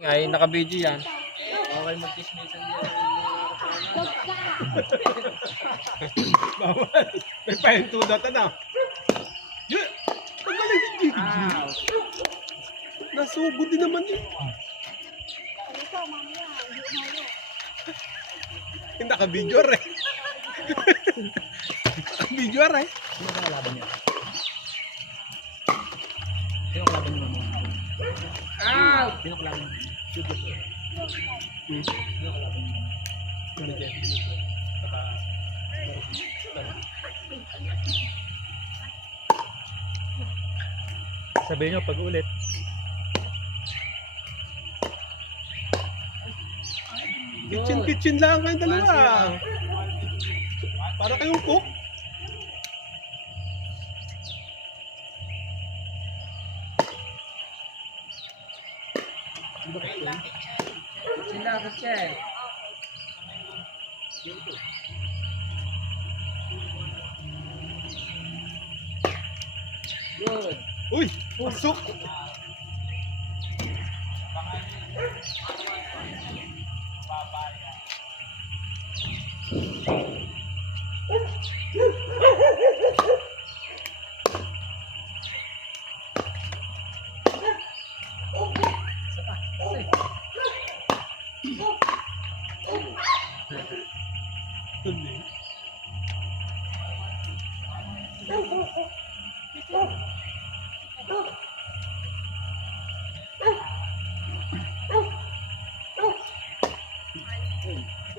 Ay, naka-video yan. Okay, mag-dismissan din. Bawal. May pahintudatan na. Yeah! Ang galing si Gigi. Nasugod din naman eh. Hindi naka-video rin. Naka-video rin. Sino ka kalaban niya? Sino kalaban niyo? Sino kalaban niyo? Sino kalaban niyo? Sabihin nyo, pag ulit. Kitchen lang kayong dalawa. Para kayong cook. Sila ka check. Good. Uy! Pasok!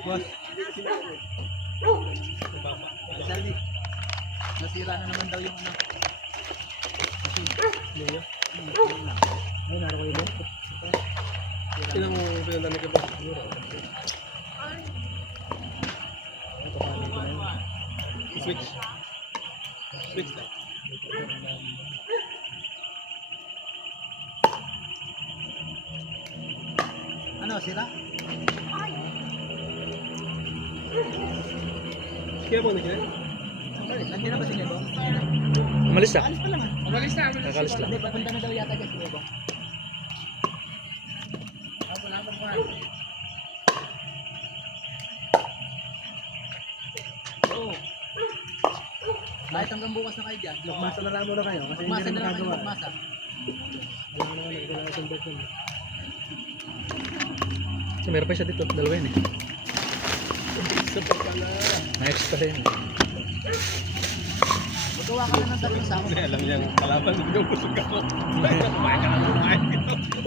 Boss. Saldi. Nasira na naman daw yung ano. Leo. Ay, naro ko yun. Ilang pinadami ka ba? Switch. Switch na. Ano, sira? Kaya mo na kaya? Nandiyan na ba si Nebo? Umalis na. Alis pa lang ah. Kakalis lang. Hindi, papunta na daw yata dyan si Nebo. Oo. Kahit hanggang bukas na kayo dyan. Magmasa na lang muna kayo kasi Magmasa hindi na na lang kayo magagawa. magmasa. Wala naman nagdala sa conversion. So, meron pa isa dito. Dalawa yun eh. Isa pa pala. May extra rin. Magawa ka na ng dalawang sama. Kasi alam niyang kalaban mo yung busog ako. Kumain ka na lang kumain ko.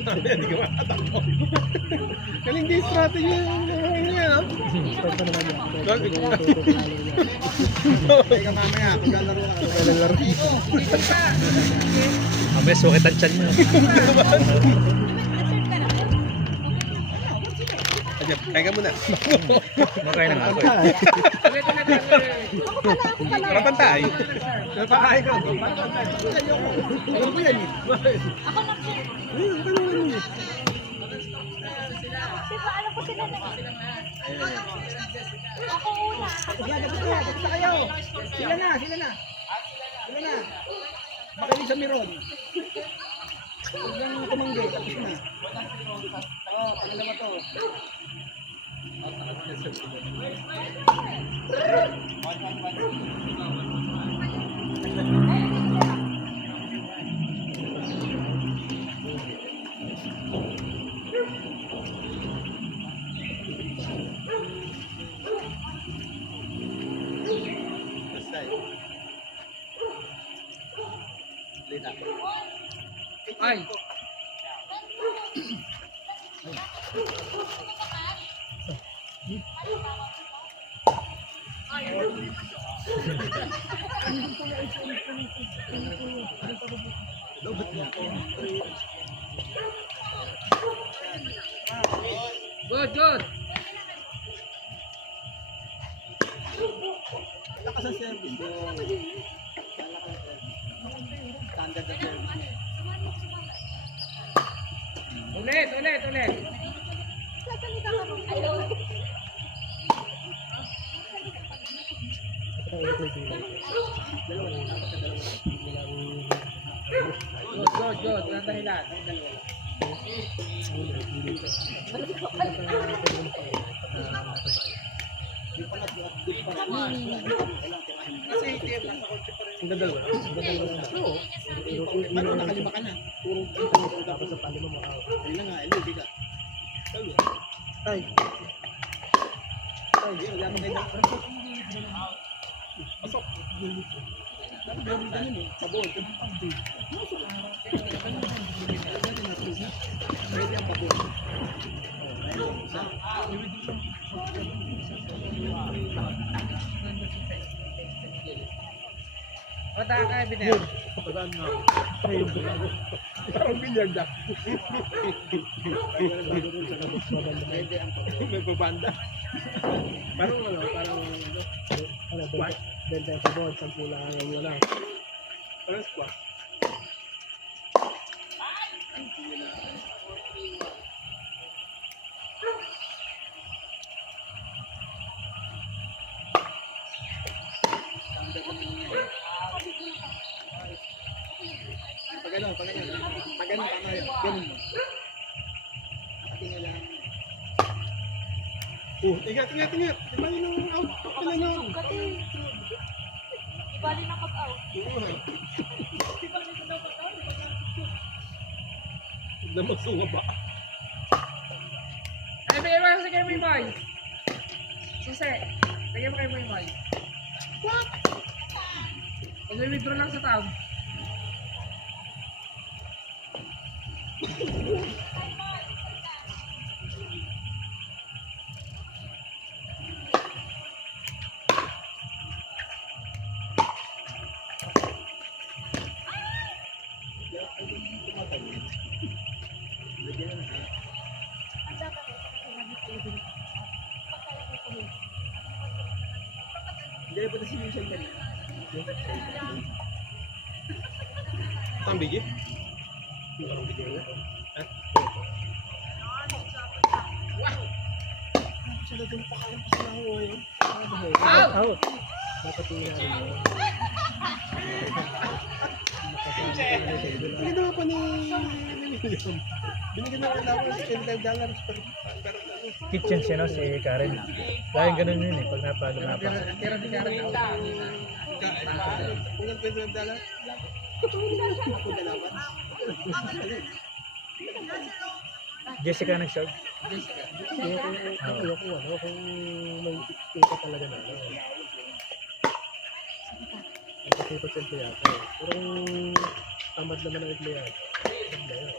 Hindi ka makatakbo. Galing din strategy yung niya. Start pa naman yan. Teka mamaya, maglalaro ka. Maglalaro. Mamaya, sukit ang tiyan nyo. Ayan, teka muna. Makain na nga ako. Para pantay. Napakain ka. Para pantay. Ano ba yan eh? Ako na po. Ayun, ano naman eh? Diba, alam ko sila na. Ako una. Basta kayo. Sila na, sila na. Sila na. Makinig sa Miron. Huwag nang tumanggi. Tapos na. Oo, kanila mo to. Ay! Lobot niya. Good, good. Lakas ang service. Standard na service. Ulit. Sasalita ka mo. Ayaw. Good. Walang dahilan. Kasi ATM nasa kotse pa rin. Ang dadalawa. Ang dadalawa lang. Oo. Paano nakalima ka na? Purong kita mo tapos sa palima mo. Ayun na nga, hindi ka. Ay. Ay, di, wala mo kayo. Pasok. Ganun eh, pabon. Pwede ang pabon. Pagdaan nga. Ayun ba ako? Parang bilyard ah. Pwede ang pabon. May babanda. Parang ano, parang squat. Benta sa board, 10 lang ang wala. Parang squat. Pag ano, tama yun. Ganun mo. Nakatingin lang. Ingat. Diba yun ang out? Pila na. Bali na pag-out. Na magsunga ba? Ay, bigay mo kasi kay Moy. Susi, bigay mo kay Moy. What? Mag-withdraw lang sa tao. Hindi na pati si Michelle kanina. Ang bigit? Yung parang bigit na. Sila doon pa kayo pa sila ako ngayon. Out! Dapat yung Binigyan pa ni William. Binigyan na rin ako ng $25 pero ano. Kitchen siya no, si Karen. Laging ganun yun eh, pag napalo na pa. Tira si Karen out. Kung ang $25, ako dalawan. Jessica nag-short. Ayoko kung may kita talaga na. Ang 50% yata. Pero tamad naman ang igla yan. Igla yan.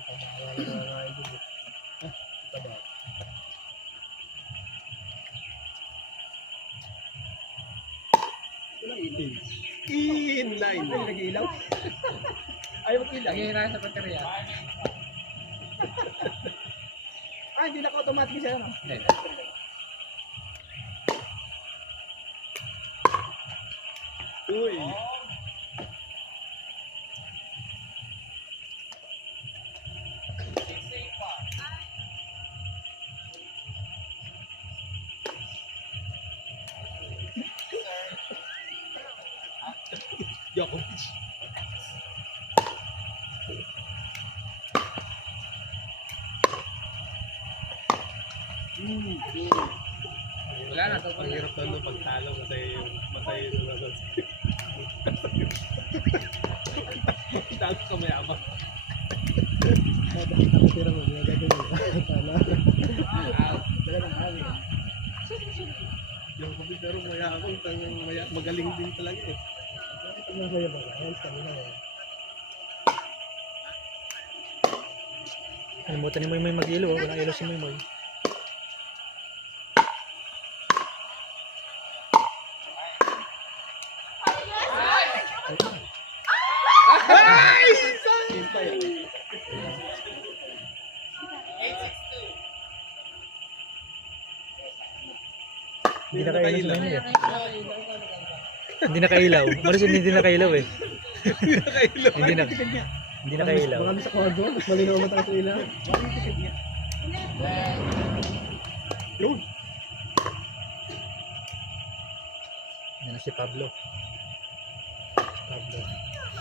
Ito makawala na nga yung dito. Ito ba? Inline. Ay, nag-ilaw? Ayaw mag-ilaw? Lagay na sa baterya. Ah, hindi naka-automatic siya, no? Uy. Djokovic. Wala na to. Ang hirap na nung pagtalo kasi masaya yung labas. Talo ka mayabang. Tira mo, hindi agad yun. Out. Talagang hawi. Yung kapit pero mayabang, magaling din talaga eh. Pag masaya ba? Ayan, kanina eh. Kalimutan ni Moy mag-ilo, walang ilo si Moy. Hindi nakailaw si Moy eh. Hindi nakailaw. Maris hindi nakailaw eh. Hindi na. Hindi nakailaw. Baka sa kwarto, mas malinaw mata sa ilaw. Yun. Yan na si Pablo. Pablo.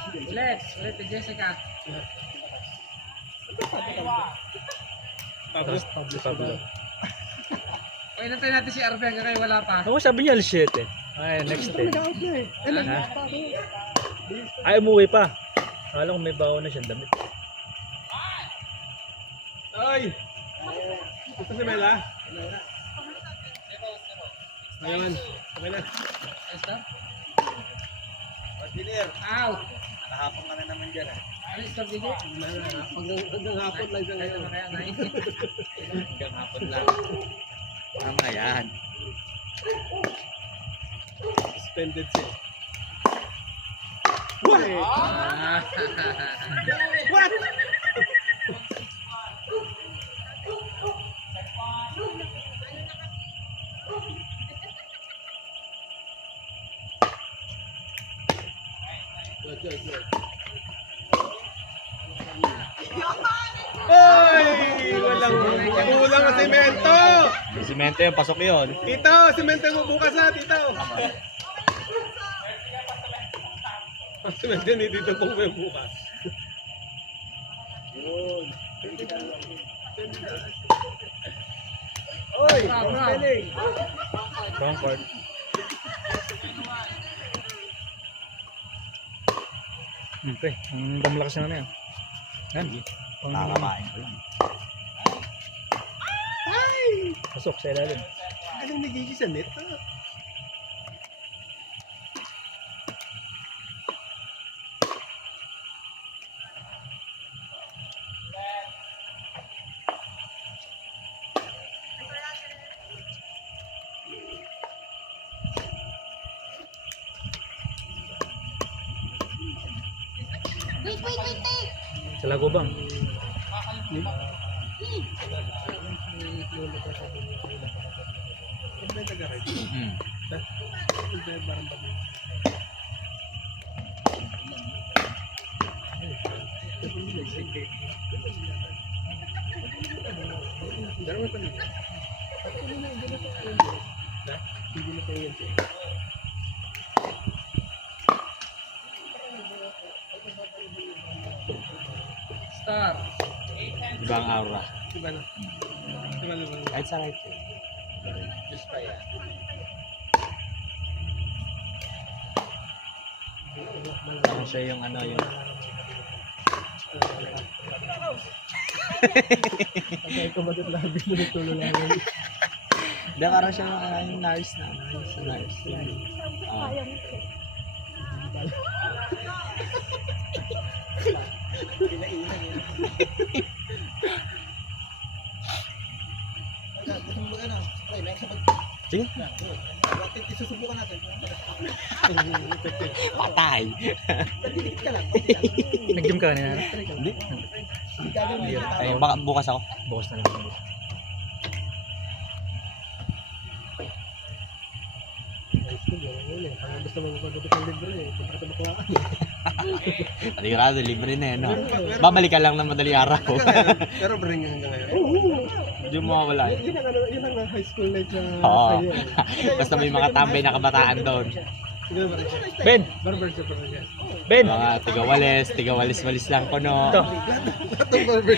Ulit kay Jessica. Tapos, Pablo. O, inantay natin si Arvin hanggang kayo wala pa. Ako sabi niya alas 7. Ay, next 10. Nag-out na eh. Ano? Ha? Ay, umuwi pa. Akala ko may baon na siyang damit. ay! Ito si Mela. Ngayon, okay na. Ayos na? Engineer, Ow! nakahapon ka na naman dyan eh. Alis ka, Bili. Hanggang hapon lang siya Kaya ngayon. na kaya, Nay. Hanggang hapon lang. Tama yan. Suspended siya. Ah. What? Ay! Walang kulang ang semento! Yung simento yun, pasok yun. Tito, semento mo bukas ha, Tito! Ang semento ni Tito Pong mo bukas. Oy, Bravo. spelling. Wrong card. Okay, ang damlakas na yan. Yan. Nakakabain ko lang. Pasok sa ilalim. Anong nagiging sa net? Wait. Sa Lagobang. Star. Ibang aura. Diba na? Diba na? Kahit sa right. Parang siya yung ano yung Hindi, parang siya yung nurse na. Nurse. Ah. Sige. Isusubukan natin. Patay. Tadikit ka lang. Nag-gym ka kanina? Hindi. Ay, baka bukas ako. Bukas na lang. Gusto mo magpagapit ng libre eh. Pagkata baklaan. Panigurado, libre na yun. No? Babalik ka lang ng madaling araw. Pero bring hanggang ngayon. Hindi mo mawala. Yun ang high school life na Oo. sa'yo. Basta may mga tambay na kabataan doon. Ganun ba rin siya? Ben! Barber siya pa rin siya. Ben! Mga tigawalis lang ko no. Lahat ng barber.